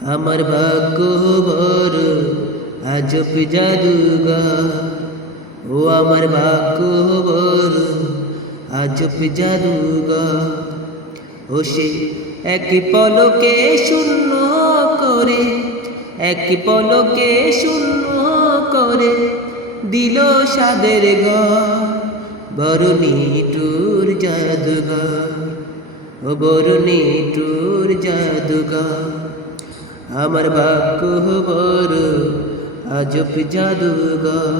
আমার ভাগ্য বড় আজব জাদুঘর, ও আমার ভাগ্য বড় আজব জাদুঘর। ও সে এক পলকে শূন্য করে, এক পলকে শূন্য করে দিল সাদের ঘর। বড় নিঠুর জাদুঘর, ও বড় নিঠুর জাদুঘর। আমার ভাগ্য বড় আজব জাদুঘর,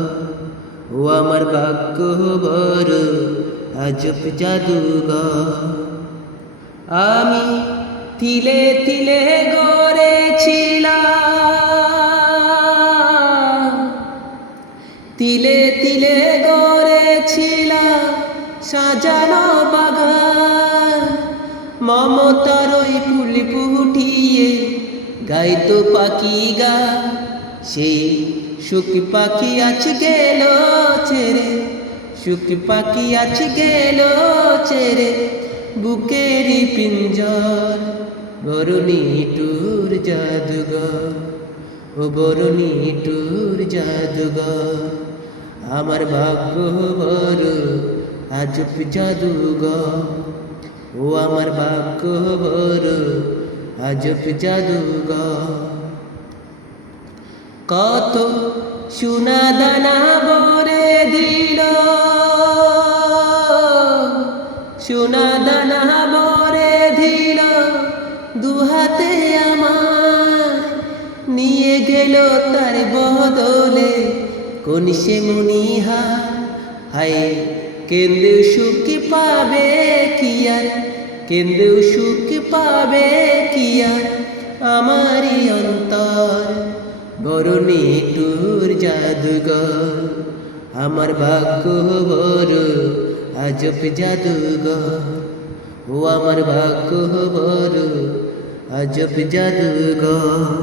ও আমার ভাগ্য বড় আজব জাদুঘর। আমি তিলে তিলে গড়েছিলাম, তিলে তিলে গড়েছিলাম সাজানো বাগান। মমতার ওই ফুল ফুটিয়ে গাইতো পাখি গান। সেই সুখ পাখি আজ গেল ছেড়ে, সুখ পাখি আজ গেল ছেড়ে বুকেরই পিঞ্জর। বড় নিঠুর জাদুঘর, ও বড় নিঠুর জাদুঘর। আমার ভাগ্য বড় আজব জাদুঘর, ও আমার ভাগ্য বড় আজব জাদুঘর। কত সোনা দানা ভরে দিল, সোনা দানা ভরে দিল দুহাতে আমার। নিয়ে গেল তার বদলে কোন সে মনিহার। হায় কেন্দেও সুখ পাবে কি আর, কেন্দেও সুখ পাবে কি আর আমারই অন্তর। বড় নিঠুর জাদুঘর, আমার ভাগ্য বড় আজব জাদুঘর, ও আমার ভাগ্য বড় আজব জাদুঘর।